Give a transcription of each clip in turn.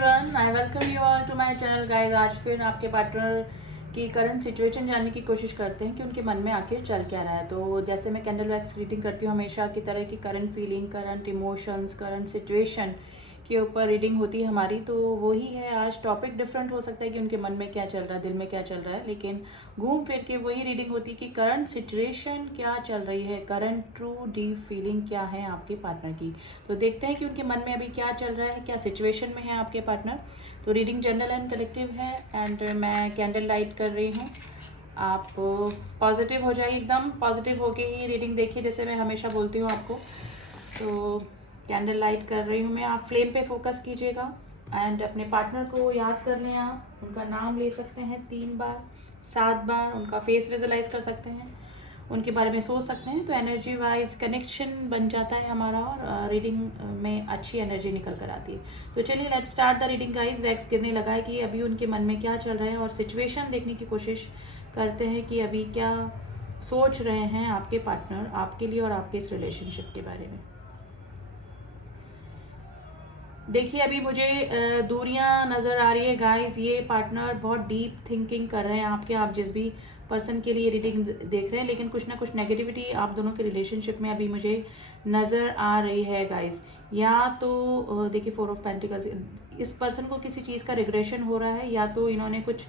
Everyone, I welcome you all to my channel guys. आज फिर आपके पार्टनर की करंट सिचुएशन जानने की कोशिश करते हैं कि उनके मन में आखिर चल क्या रहा है। तो जैसे मैं कैंडल वैक्स रीडिंग करती हूँ हमेशा की तरह की current feeling, current emotions, current situation के ऊपर रीडिंग होती है हमारी। तो वही है, आज टॉपिक डिफरेंट हो सकता है कि उनके मन में क्या चल रहा है, दिल में क्या चल रहा है, लेकिन घूम फिर के वही रीडिंग होती है कि करंट सिचुएशन क्या चल रही है, करंट ट्रू डीप फीलिंग क्या है आपके पार्टनर की। तो देखते हैं कि उनके मन में अभी क्या चल रहा है, क्या सिचुएशन में है आपके पार्टनर। तो रीडिंग जनरल एंड कलेक्टिव है एंड मैं कैंडल लाइट कर रही हूँ। आप पॉजिटिव हो जाइए, एकदम पॉजिटिव होके ही रीडिंग देखिए, जैसे मैं हमेशा बोलती हूँ आपको। तो कैंडल लाइट कर रही हूँ मैं, आप फ्लेम पे फोकस कीजिएगा एंड अपने पार्टनर को याद कर लें। आप उनका नाम ले सकते हैं 3 बार 7 बार, उनका फेस विजुलाइज कर सकते हैं, उनके बारे में सोच सकते हैं। तो एनर्जी वाइज कनेक्शन बन जाता है हमारा और रीडिंग में अच्छी एनर्जी निकल कर आती है। तो चलिए let start the reading guys. Wax गिरने लगा है कि अभी उनके मन में क्या चल रहा है और सिचुएशन देखने की कोशिश करते हैं कि अभी क्या सोच रहे हैं आपके पार्टनर आपके लिए और आपके इस रिलेशनशिप के बारे में। देखिए अभी मुझे दूरियां नज़र आ रही है गाइस। ये पार्टनर बहुत डीप थिंकिंग कर रहे हैं आपके, आप जिस भी पर्सन के लिए रीडिंग देख रहे हैं, लेकिन कुछ ना कुछ नेगेटिविटी आप दोनों के रिलेशनशिप में अभी मुझे नज़र आ रही है गाइस। या तो देखिए 4 ऑफ पेंटिकल्स, इस पर्सन को किसी चीज़ का रिग्रेशन हो रहा है, या तो इन्होंने कुछ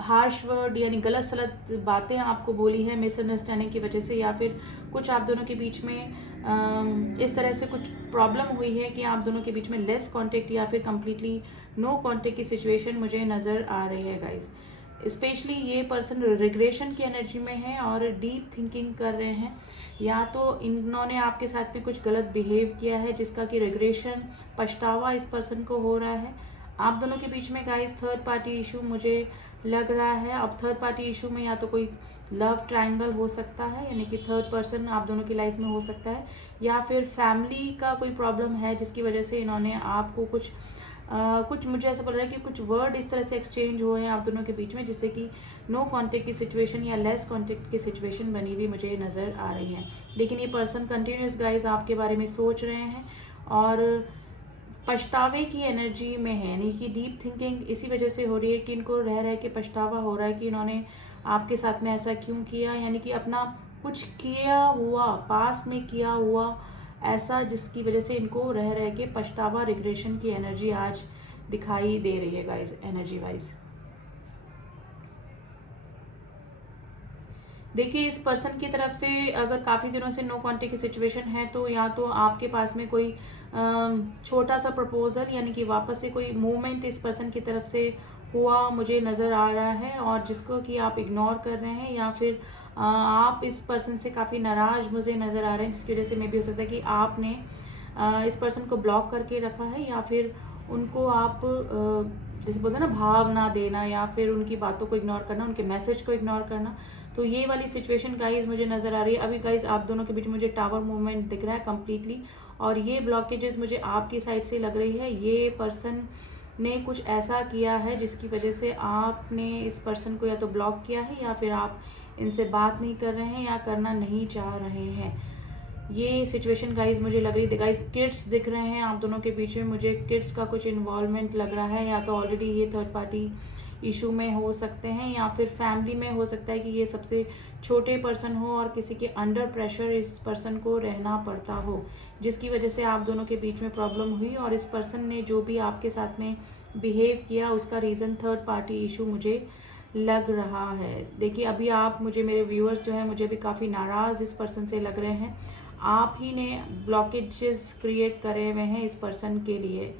हार्श वर्ड यानी गलत सलत बातें आपको बोली है मिसअंडरस्टैंडिंग की वजह से, या फिर कुछ आप दोनों के बीच में इस तरह से कुछ प्रॉब्लम हुई है कि आप दोनों के बीच में लेस कांटेक्ट या फिर कंप्लीटली नो कांटेक्ट की सिचुएशन मुझे नज़र आ रही है गाइस। स्पेशली ये पर्सन रिग्रेशन की एनर्जी में है और डीप थिंकिंग कर रहे हैं, या तो इन्होंने आपके साथ में कुछ गलत बिहेव किया है जिसका कि रिग्रेशन, पछतावा इस पर्सन को हो रहा है। आप दोनों के बीच में गाइस थर्ड पार्टी इशू मुझे लग रहा है। अब थर्ड पार्टी इशू में या तो कोई लव ट्रायंगल हो सकता है, यानी कि थर्ड पर्सन आप दोनों की लाइफ में हो सकता है, या फिर फैमिली का कोई प्रॉब्लम है जिसकी वजह से इन्होंने आपको कुछ मुझे ऐसा पड़ रहा है कि कुछ वर्ड इस तरह से एक्सचेंज हुए हैं आप दोनों के बीच में, जिससे कि नो कांटेक्ट की सिचुएशन या लेस कांटेक्ट की सिचुएशन बनी हुई मुझे नज़र आ रही है। लेकिन ये पर्सन कंटिन्यूस गाइस आपके बारे में सोच रहे हैं और पछतावे की एनर्जी में है, यानी कि डीप थिंकिंग इसी वजह से हो रही है कि इनको रह रह के पछतावा हो रहा है कि इन्होंने आपके साथ में ऐसा क्यों किया, यानी कि अपना कुछ किया हुआ पास में किया हुआ ऐसा जिसकी वजह से इनको रह रह के पछतावा, रिग्रेशन की एनर्जी आज दिखाई दे रही है गाइस एनर्जी वाइज। देखिए इस पर्सन की तरफ से अगर काफ़ी दिनों से नो कांटेक्ट की सिचुएशन है, तो या तो आपके पास में कोई छोटा सा प्रपोजल यानी कि वापस से कोई मूवमेंट इस पर्सन की तरफ से हुआ मुझे नज़र आ रहा है, और जिसको कि आप इग्नोर कर रहे हैं, या फिर आप इस पर्सन से काफ़ी नाराज़ मुझे नज़र आ रहे हैं, जिसकी वजह से मे भी हो सकता है कि आपने इस पर्सन को ब्लॉक करके रखा है, या फिर उनको आप जैसे बोलते हैं ना भाव ना देना, या फिर उनकी बातों को इग्नोर करना, उनके मैसेज को इग्नोर करना। तो ये वाली सिचुएशन गाइज मुझे नज़र आ रही है। अभी गाइज आप दोनों के बीच मुझे टावर मूवमेंट दिख रहा है कम्प्लीटली, और ये ब्लॉकेजेस मुझे आपकी साइड से लग रही है। ये पर्सन ने कुछ ऐसा किया है जिसकी वजह से आपने इस पर्सन को या तो ब्लॉक किया है, या फिर आप इनसे बात नहीं कर रहे हैं या करना नहीं चाह रहे हैं। ये सिचुएशन गाइज मुझे लग रही है। गाइज किड्स दिख रहे हैं आप दोनों के बीच में, मुझे किड्स का कुछ इन्वॉल्वमेंट लग रहा है, या तो ऑलरेडी ये थर्ड पार्टी इशू में हो सकते हैं, या फिर फैमिली में हो सकता है कि ये सबसे छोटे पर्सन हो और किसी के अंडर प्रेशर इस पर्सन को रहना पड़ता हो, जिसकी वजह से आप दोनों के बीच में प्रॉब्लम हुई, और इस पर्सन ने जो भी आपके साथ में बिहेव किया उसका रीज़न थर्ड पार्टी इशू मुझे लग रहा है। देखिए अभी आप मुझे, मेरे व्यूअर्स जो हैं मुझे भी काफ़ी नाराज़ इस पर्सन से लग रहे हैं। आप ही ने ब्लॉकेजेस क्रिएट करे हुए हैं इस पर्सन के लिए,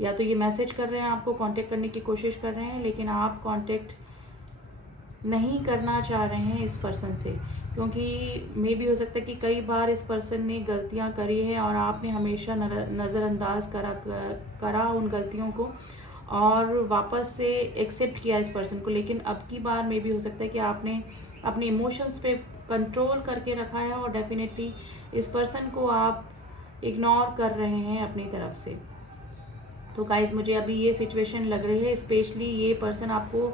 या तो ये मैसेज कर रहे हैं आपको, कांटेक्ट करने की कोशिश कर रहे हैं, लेकिन आप कांटेक्ट नहीं करना चाह रहे हैं इस पर्सन से, क्योंकि मे भी हो सकता है कि कई बार इस पर्सन ने गलतियां करी है और आपने हमेशा नज़रअंदाज करा उन गलतियों को और वापस से एक्सेप्ट किया इस पर्सन को। लेकिन अब की बार मे भी हो सकता है कि आपने अपने इमोशंस पे कंट्रोल करके रखा है और डेफिनेटली इस पर्सन को आप इग्नोर कर रहे हैं अपनी तरफ से। तो गाइज मुझे अभी ये सिचुएशन लग रही है, स्पेशली ये पर्सन आपको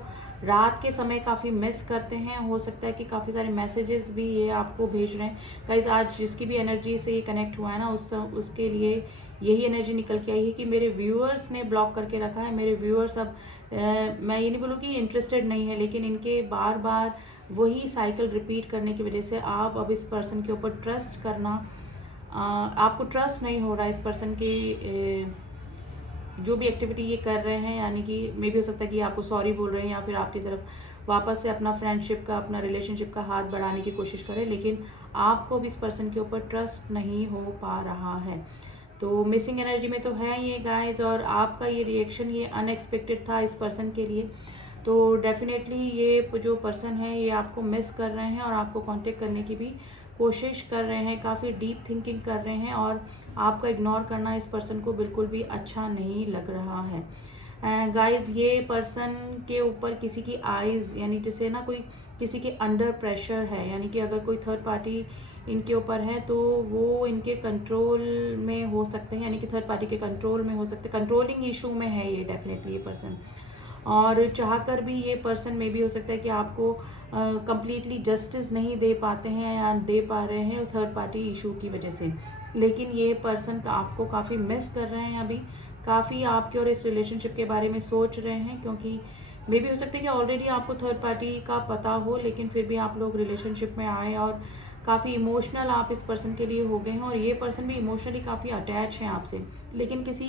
रात के समय काफ़ी मिस करते हैं। हो सकता है कि काफ़ी सारे मैसेजेस भी ये आपको भेज रहे हैं। गाइज आज जिसकी भी एनर्जी से ये कनेक्ट हुआ है ना, उसके लिए यही एनर्जी निकल के आई है कि मेरे व्यूअर्स ने ब्लॉक करके रखा है। मेरे व्यूअर्स अब मैं ये नहीं बोलूँ कि इंटरेस्टेड नहीं है, लेकिन इनके बार बार वही साइकिल रिपीट करने की वजह से आप अब इस पर्सन के ऊपर ट्रस्ट करना, आपको ट्रस्ट नहीं हो रहा है इस पर्सन की जो भी एक्टिविटी ये कर रहे हैं। यानी कि मे भी हो सकता है कि आपको सॉरी बोल रहे हैं या फिर आपकी तरफ वापस से अपना फ्रेंडशिप का, अपना रिलेशनशिप का हाथ बढ़ाने की कोशिश करें, लेकिन आपको भी इस पर्सन के ऊपर ट्रस्ट नहीं हो पा रहा है। तो मिसिंग एनर्जी में तो है ये गाइस, और आपका ये रिएक्शन ये अनएक्सपेक्टेड था इस पर्सन के लिए। तो डेफिनेटली ये जो पर्सन है ये आपको मिस कर रहे हैं और आपको कांटेक्ट करने की भी कोशिश कर रहे हैं, काफ़ी डीप थिंकिंग कर रहे हैं, और आपका इग्नोर करना इस पर्सन को बिल्कुल भी अच्छा नहीं लग रहा है। गाइस ये पर्सन के ऊपर किसी की आइज़, यानी जिसे ना कोई किसी के अंडर प्रेशर है, यानी कि अगर कोई थर्ड पार्टी इनके ऊपर है तो वो इनके कंट्रोल में हो सकते हैं, यानी कि थर्ड पार्टी के कंट्रोल में हो सकते हैं, कंट्रोलिंग इशू में है ये डेफिनेटली ये पर्सन। और चाहकर भी ये पर्सन में भी हो सकता है कि आपको कंप्लीटली जस्टिस नहीं दे पाते हैं या दे पा रहे हैं थर्ड पार्टी इशू की वजह से, लेकिन ये पर्सन आपको काफ़ी मिस कर रहे हैं अभी, काफ़ी आपके और इस रिलेशनशिप के बारे में सोच रहे हैं, क्योंकि मे भी हो सकता है कि ऑलरेडी आपको थर्ड पार्टी का पता हो, लेकिन फिर भी आप लोग रिलेशनशिप में आए और काफ़ी इमोशनल आप इस पर्सन के लिए हो गए हैं, और ये पर्सन भी इमोशनली काफ़ी अटैच हैं आपसे, लेकिन किसी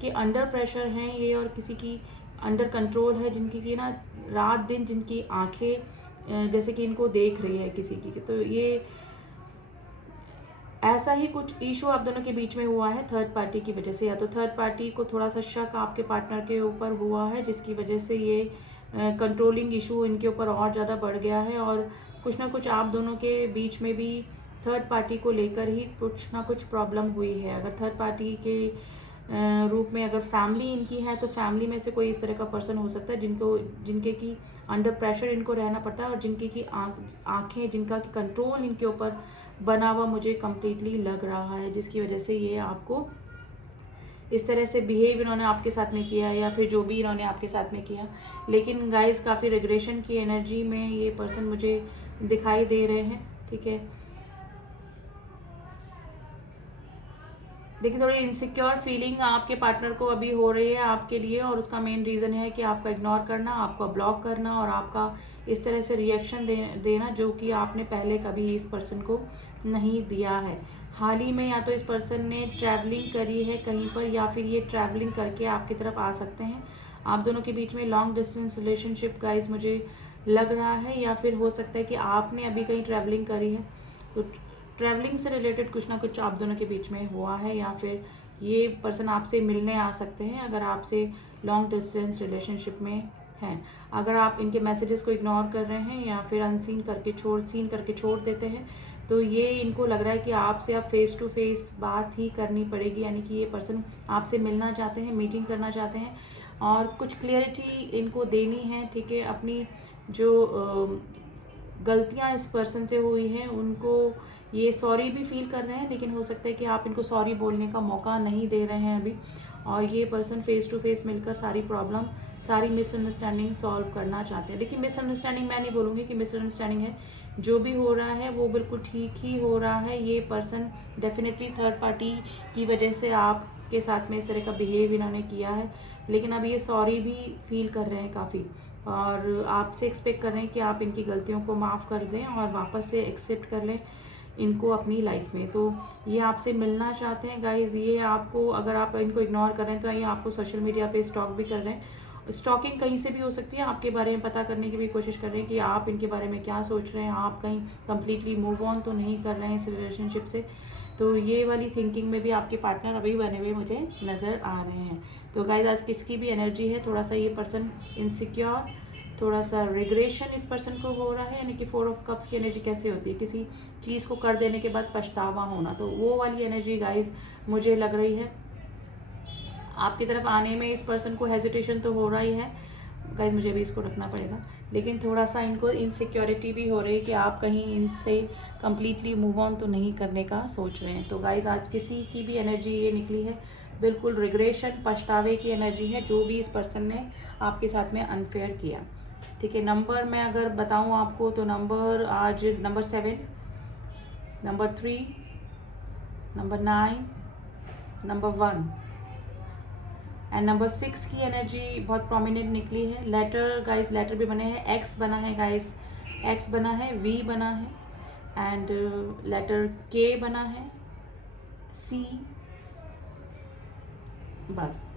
के अंडर प्रेशर हैं ये और किसी की अंडर कंट्रोल है, जिनकी की ना रात दिन जिनकी आंखें जैसे कि इनको देख रही है किसी की। तो ये ऐसा ही कुछ इशू आप दोनों के बीच में हुआ है थर्ड पार्टी की वजह से, या तो थर्ड पार्टी को थोड़ा सा शक आपके पार्टनर के ऊपर हुआ है, जिसकी वजह से ये कंट्रोलिंग इशू इनके ऊपर और ज़्यादा बढ़ गया है, और कुछ ना कुछ आप दोनों के बीच में भी थर्ड पार्टी को लेकर ही कुछ ना कुछ प्रॉब्लम हुई है। अगर थर्ड पार्टी के रूप में अगर फैमिली इनकी है तो फैमिली में से कोई इस तरह का पर्सन हो सकता है जिनके की अंडर प्रेशर इनको रहना पड़ता है, और जिनकी की आंखें, जिनका की कंट्रोल इनके ऊपर बना हुआ मुझे कम्प्लीटली लग रहा है, जिसकी वजह से ये आपको इस तरह से बिहेव इन्होंने आपके साथ में किया, या फिर जो भी इन्होंने आपके साथ में किया। लेकिन गाइस काफ़ी रिग्रेशन की एनर्जी में ये पर्सन मुझे दिखाई दे रहे हैं, ठीक है। देखिए थोड़ी इनसिक्योर फीलिंग आपके पार्टनर को अभी हो रही है आपके लिए, और उसका मेन रीज़न है कि आपका इग्नोर करना, आपका ब्लॉक करना, और आपका इस तरह से रिएक्शन देना जो कि आपने पहले कभी इस पर्सन को नहीं दिया है। हाल ही में या तो इस पर्सन ने ट्रैवलिंग करी है कहीं पर, या फिर ये ट्रैवलिंग करके आपकी तरफ आ सकते हैं। आप दोनों के बीच में लॉन्ग डिस्टेंस रिलेशनशिप गाइस मुझे लग रहा है, या फिर हो सकता है कि आपने अभी कहीं ट्रैवलिंग करी है, तो ट्रैवलिंग से रिलेटेड कुछ ना कुछ आप दोनों के बीच में हुआ है, या फिर ये पर्सन आपसे मिलने आ सकते हैं अगर आपसे लॉन्ग डिस्टेंस रिलेशनशिप में हैं। अगर आप इनके मैसेजेस को इग्नोर कर रहे हैं या फिर सीन करके छोड़ देते हैं, तो ये इनको लग रहा है कि आपसे अब फेस टू फेस बात ही करनी पड़ेगी, यानी कि ये पर्सन आपसे मिलना चाहते हैं, मीटिंग करना चाहते हैं, और कुछ क्लियरिटी इनको देनी है, ठीक है। अपनी जो गलतियां इस पर्सन से हुई हैं उनको ये सॉरी भी फील कर रहे हैं, लेकिन हो सकता है कि आप इनको सॉरी बोलने का मौका नहीं दे रहे हैं अभी, और ये पर्सन फेस टू फेस मिलकर सारी प्रॉब्लम, सारी मिसअंडरस्टैंडिंग सॉल्व करना चाहते हैं। देखिए मिसअंडरस्टैंडिंग मैं नहीं बोलूँगी कि मिसअंडरस्टैंडिंग है, जो भी हो रहा है वो बिल्कुल ठीक ही हो रहा है। ये पर्सन डेफिनेटली थर्ड पार्टी की वजह से आपके साथ में इस तरह का बिहेव इन्होंने किया है, लेकिन अब ये सॉरी भी फील कर रहे हैं काफ़ी, और आपसे एक्सपेक्ट कर रहे हैं कि आप इनकी गलतियों को माफ़ कर दें और वापस से एक्सेप्ट कर लें इनको अपनी लाइफ में। तो ये आपसे मिलना चाहते हैं गाइज। ये आपको, अगर आप इनको इग्नोर कर रहे हैं तो ये आपको सोशल मीडिया पे स्टॉक भी कर रहे हैं। स्टॉकिंग कहीं से भी हो सकती है, आपके बारे में पता करने की भी कोशिश कर रहे हैं कि आप इनके बारे में क्या सोच रहे हैं, आप कहीं कम्प्लीटली मूव ऑन तो नहीं कर रहे हैं इस रिलेशनशिप से। तो ये वाली थिंकिंग में भी आपके पार्टनर अभी बने हुए मुझे नज़र आ रहे हैं। तो गाइज आज किसकी भी एनर्जी है, थोड़ा सा ये पर्सन इनसिक्योर, थोड़ा सा रिग्रेशन इस पर्सन को हो रहा है, यानी कि 4 ऑफ कप्स की एनर्जी कैसे होती है, किसी चीज़ को कर देने के बाद पछतावा होना, तो वो वाली एनर्जी गाइस मुझे लग रही है। आपकी तरफ आने में इस पर्सन को हेजिटेशन तो हो रहा ही है गाइस, मुझे भी इसको रखना पड़ेगा, लेकिन थोड़ा सा इनको इनसिक्योरिटी भी हो रही है कि आप कहीं इनसे कम्प्लीटली मूव ऑन तो नहीं करने का सोच रहे हैं। तो गाइस आज किसी की भी एनर्जी ये निकली है, बिल्कुल रिग्रेशन, पछतावे की एनर्जी है, जो भी इस पर्सन ने आपके साथ में अनफेयर किया, ठीक है। नंबर मैं अगर बताऊं आपको तो नंबर आज number 7, number 3, number 9, number 1 and number 6 की एनर्जी बहुत प्रोमिनेंट निकली है। लेटर गाइस, लेटर भी बने हैं, एक्स बना है गाइस, एक्स बना है, वी बना है, एंड लेटर के बना है, सी, बस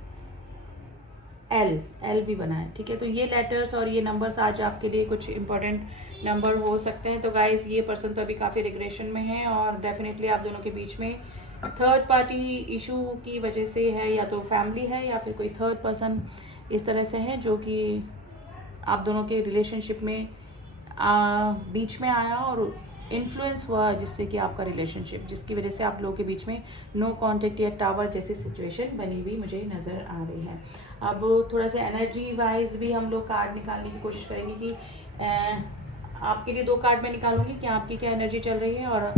एल, एल भी बना है। ठीक है, तो ये लेटर्स और ये नंबर्स आज आपके लिए कुछ इंपॉर्टेंट नंबर हो सकते हैं। तो गाइज ये पर्सन तो अभी काफ़ी रिग्रेशन में है और डेफिनेटली आप दोनों के बीच में थर्ड पार्टी इशू की वजह से है, या तो फैमिली है या फिर कोई थर्ड पर्सन इस तरह से है जो कि आप दोनों के रिलेशनशिप में बीच में आया और इन्फ्लुएंस हुआ, जिससे कि आपका रिलेशनशिप, जिसकी वजह से आप लोगों के बीच में नो कांटेक्ट या टावर जैसी सिचुएशन बनी हुई मुझे नज़र आ रही है। अब थोड़ा सा एनर्जी वाइज भी हम लोग कार्ड निकालने की कोशिश करेंगे कि आपके लिए 2 कार्ड मैं निकालूंगी कि आपकी क्या एनर्जी चल रही है और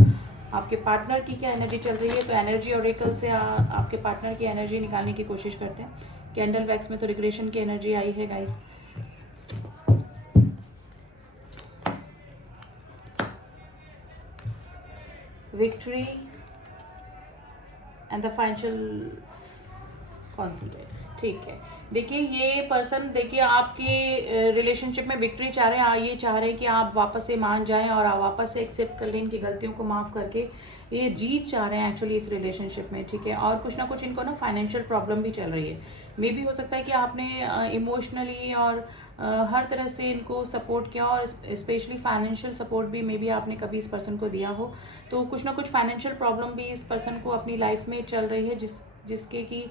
आपके पार्टनर की क्या एनर्जी चल रही है। तो एनर्जी ऑरेकल से आपके पार्टनर की एनर्जी निकालने की कोशिश करते हैं। कैंडल वैक्स में तो रिग्रेशन की एनर्जी आई है guys. Victory and the financial concentrate. ठीक है, देखिए ये पर्सन, देखिए आपके रिलेशनशिप में विक्ट्री चाह रहे हैं, ये चाह रहे हैं कि आप वापस से मान जाएं और आप वापस से एक्सेप्ट कर लें, इनकी गलतियों को माफ़ करके ये जीत चाह रहे हैं एक्चुअली इस रिलेशनशिप में। ठीक है, और कुछ ना कुछ इनको ना फाइनेंशियल प्रॉब्लम भी चल रही है। मे भी हो सकता है कि आपने इमोशनली और हर तरह से इनको सपोर्ट किया और स्पेशली फाइनेंशियल सपोर्ट भी मे बी आपने कभी इस पर्सन को दिया हो। तो कुछ ना कुछ फाइनेंशियल प्रॉब्लम भी इस पर्सन को अपनी लाइफ में चल रही है, जिसके कि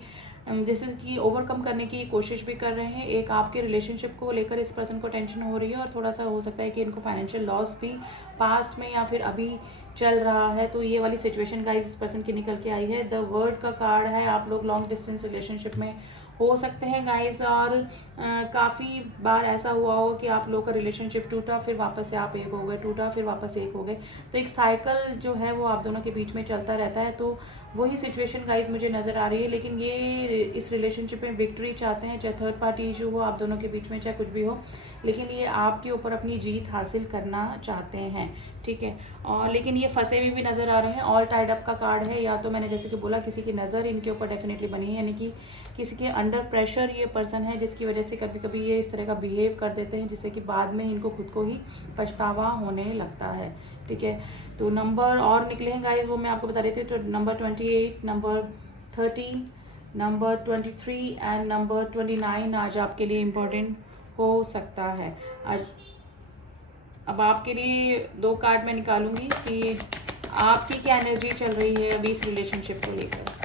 जैसे कि ओवरकम करने की कोशिश भी कर रहे हैं। एक आपके रिलेशनशिप को लेकर इस पर्सन को टेंशन हो रही है और थोड़ा सा हो सकता है कि इनको फाइनेंशियल लॉस भी पास्ट में या फिर अभी चल रहा है। तो ये वाली सिचुएशन गाइस इस पर्सन की निकल के आई है। द वर्ड का कार्ड है, आप लोग लॉन्ग डिस्टेंस रिलेशनशिप में हो सकते हैं गाइस, और काफ़ी बार ऐसा हुआ हो कि आप लोगों का रिलेशनशिप टूटा, फिर वापस से आप एक हो गए, टूटा फिर वापस एक हो गए। तो एक साइकिल जो है वो आप दोनों के बीच में चलता रहता है। तो वही सिचुएशन गाइस मुझे नज़र आ रही है। लेकिन ये इस रिलेशनशिप में विक्ट्री चाहते हैं, चाहे थर्ड पार्टी इशू हो आप दोनों के बीच में, चाहे कुछ भी हो, लेकिन ये आपके ऊपर अपनी जीत हासिल करना चाहते हैं। ठीक है, और लेकिन ये फंसे हुए भी नज़र आ रहे हैं। ऑल टाइड अप का कार्ड है, या तो मैंने जैसे कि बोला किसी की नज़र इनके ऊपर डेफिनेटली बनी है, यानी कि किसी के अंडर प्रेशर ये पर्सन है, जिसकी वजह से कभी कभी ये इस तरह का बिहेव कर देते हैं, जिससे कि बाद में इनको खुद को ही पछतावा होने लगता है। ठीक है, तो नंबर और निकले हैं गाइस, वो मैं आपको बता देती हूँ। तो number 28, number 30, number 23 and number 29 आज आपके लिए इम्पोर्टेंट हो सकता है। आज अब आपके लिए 2 कार्ड मैं निकालूंगी कि आपकी क्या एनर्जी चल रही है अभी इस रिलेशनशिप को लेकर।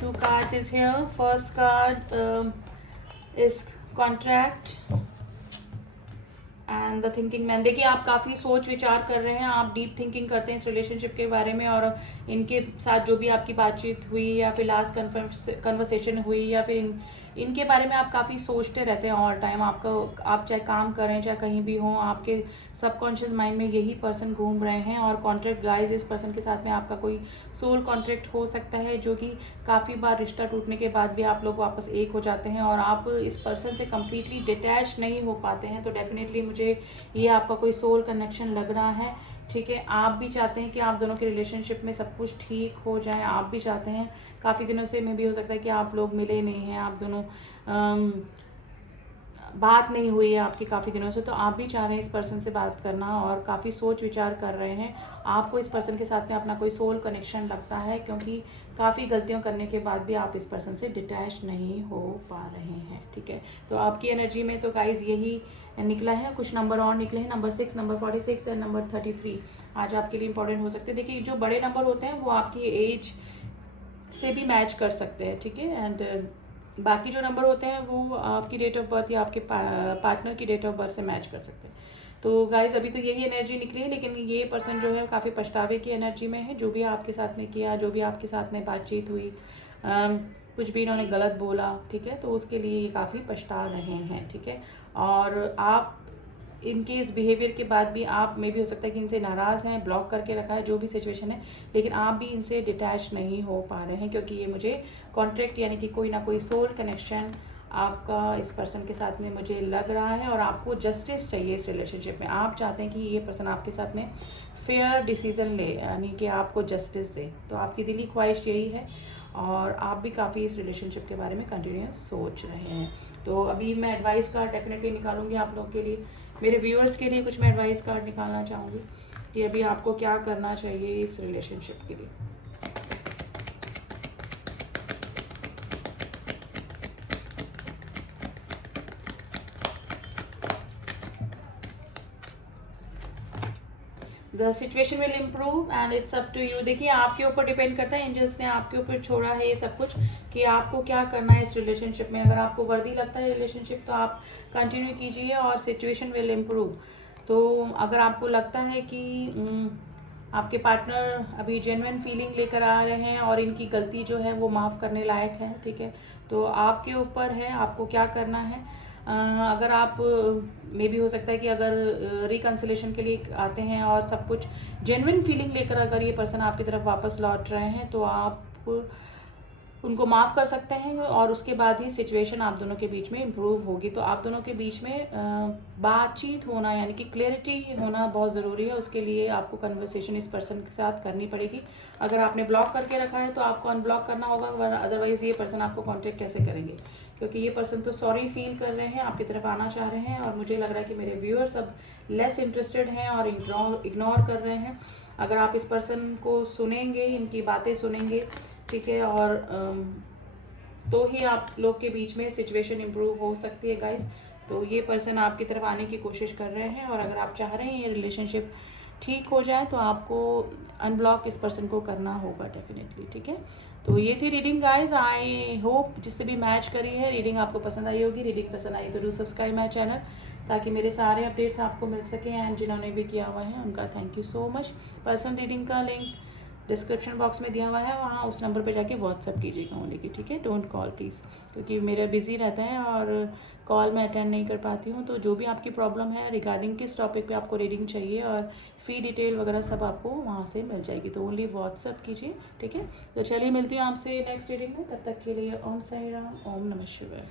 Two cards is here. First card is contract and the thinking man. देखिए आप काफ़ी सोच विचार कर रहे हैं, आप डीप थिंकिंग करते हैं इस रिलेशनशिप के बारे में, और इनके साथ जो भी आपकी बातचीत हुई या फिर लास्ट कन्वर्सेशन हुई या फिर इनके बारे में आप काफ़ी सोचते रहते हैं ऑल टाइम। आप चाहे काम करें चाहे कहीं भी हों, आपके सबकॉन्शियस माइंड में यही पर्सन घूम रहे हैं। और कॉन्ट्रैक्ट गाइज, इस पर्सन के साथ में आपका कोई सोल कॉन्ट्रैक्ट हो सकता है, जो कि काफ़ी बार रिश्ता टूटने के बाद भी आप लोग वापस एक हो जाते हैं और आप इस पर्सन से कम्प्लीटली डिटैच नहीं हो पाते हैं। तो डेफिनेटली मुझे ये आपका कोई सोल कनेक्शन लग रहा है। ठीक है, आप भी चाहते हैं कि आप दोनों के रिलेशनशिप में सब कुछ ठीक हो जाए, आप भी चाहते हैं। काफ़ी दिनों से में भी हो सकता है कि आप लोग मिले नहीं हैं, आप दोनों बात नहीं हुई है आपकी काफ़ी दिनों से, तो आप भी चाह रहे हैं इस पर्सन से बात करना और काफ़ी सोच विचार कर रहे हैं। आपको इस पर्सन के साथ में अपना कोई सोल कनेक्शन लगता है, क्योंकि काफ़ी गलतियों करने के बाद भी आप इस पर्सन से डिटैच नहीं हो पा रहे हैं। ठीक है, तो आपकी एनर्जी में तो गाइज यही निकला है। कुछ नंबर और निकले हैं, नंबर 6, नंबर 46 एंड नंबर 33 आज आपके लिए इंपॉर्टेंट हो सकते हैं। देखिए जो बड़े नंबर होते हैं वो आपकी एज से भी मैच कर सकते हैं। ठीक है, एंड बाकी जो नंबर होते हैं वो आपकी डेट ऑफ बर्थ या आपके पार्टनर की डेट ऑफ बर्थ से मैच कर सकते हैं। तो गाइज अभी तो यही एनर्जी निकली है, लेकिन ये पर्सन जो है काफ़ी पछतावे की एनर्जी में है। जो भी आपके साथ में किया, जो भी आपके साथ में बातचीत हुई, कुछ भी इन्होंने गलत बोला, ठीक है, तो उसके लिए ये काफ़ी पछता रहे हैं। ठीक है, और आप इनके इस बिहेवियर के बाद भी आप में भी हो सकता है कि इनसे नाराज़ हैं, ब्लॉक करके रखा है, जो भी सिचुएशन है, लेकिन आप भी इनसे डिटैच नहीं हो पा रहे हैं, क्योंकि ये मुझे कॉन्ट्रैक्ट यानी कि कोई ना कोई सोल कनेक्शन आपका इस पर्सन के साथ में मुझे लग रहा है, और आपको जस्टिस चाहिए इस रिलेशनशिप में। आप चाहते हैं कि ये पर्सन आपके साथ में फेयर डिसीज़न ले, यानी कि आपको जस्टिस दे। तो आपकी दिली ख्वाहिश यही है, और आप भी काफ़ी इस रिलेशनशिप के बारे में कंटिन्यूस सोच रहे हैं। तो अभी मैं एडवाइस कार्ड डेफिनेटली निकालूंगी आप लोगों के लिए। मेरे व्यूअर्स के लिए कुछ मैं एडवाइस कार्ड निकालना चाहूँगी कि अभी आपको क्या करना चाहिए इस रिलेशनशिप के लिए। The situation will improve and it's up to you. देखिए, आपके ऊपर डिपेंड करता है, एंजल्स ने आपके ऊपर छोड़ा है ये सब कुछ कि आपको क्या करना है इस रिलेशनशिप में। अगर आपको वर्दी लगता है रिलेशनशिप तो आप कंटिन्यू कीजिए और सिचुएशन विल इम्प्रूव। तो अगर आपको लगता है कि आपके पार्टनर अभी जेन्युइन फीलिंग लेकर आ रहे हैं और इनकी गलती जो है वो माफ़ करने लायक है, ठीक है, तो आपके ऊपर है आपको क्या करना है। अगर आप मे भी हो सकता है कि अगर रिकन्सिलेशन के लिए आते हैं और सब कुछ जेन्युइन फीलिंग लेकर अगर ये पर्सन आपकी तरफ वापस लौट रहे हैं तो आप उनको माफ़ कर सकते हैं, और उसके बाद ही सिचुएशन आप दोनों के बीच में इम्प्रूव होगी। तो आप दोनों के बीच में बातचीत होना, यानी कि क्लैरिटी होना बहुत ज़रूरी है। उसके लिए आपको कन्वर्सेशन इस पर्सन के साथ करनी पड़ेगी। अगर आपने ब्लॉक करके रखा है तो आपको अनब्लॉक करना होगा, वरना अदरवाइज़ ये पर्सन आपको कॉन्टेक्ट कैसे करेंगे, क्योंकि ये पर्सन तो सॉरी फील कर रहे हैं, आपकी तरफ आना चाह रहे हैं, और मुझे लग रहा है कि मेरे व्यूअर्स अब लेस इंटरेस्टेड हैं और इग्नोर कर रहे हैं। अगर आप इस पर्सन को सुनेंगे, इनकी बातें सुनेंगे, ठीक है, और तो ही आप लोग के बीच में सिचुएशन इम्प्रूव हो सकती है गाइस। तो ये पर्सन आपकी तरफ आने की कोशिश कर रहे हैं, और अगर आप चाह रहे हैं ये रिलेशनशिप ठीक हो जाए तो आपको अनब्लॉक इस पर्सन को करना होगा डेफिनेटली, ठीक है। तो ये थी रीडिंग गाइस। आई होप जिससे भी मैच करी है रीडिंग आपको पसंद आई होगी। रीडिंग पसंद आई तो डू सब्सक्राइब माई चैनल, ताकि मेरे सारे अपडेट्स आपको मिल सकें। एंड जिन्होंने भी किया हुआ है उनका thank you so much. Person reading का लिंक डिस्क्रिप्शन बॉक्स में दिया हुआ है, वहाँ उस नंबर पर जाके व्हाट्सअप कीजिएगा ओनली की, ठीक है। डोंट कॉल प्लीज़, क्योंकि मेरा बिजी रहता है और कॉल मैं अटेंड नहीं कर पाती हूँ। तो जो भी आपकी प्रॉब्लम है रिगार्डिंग किस टॉपिक पे आपको रीडिंग चाहिए और फी डिटेल वगैरह सब आपको वहाँ से मिल जाएगी, तो ओनली व्हाट्सअप कीजिए, ठीक है। तो चलिए मिलती हूँ आपसे नेक्स्ट रीडिंग में, तब तक के लिए ओम साई राम, ओम नमः शिवाय।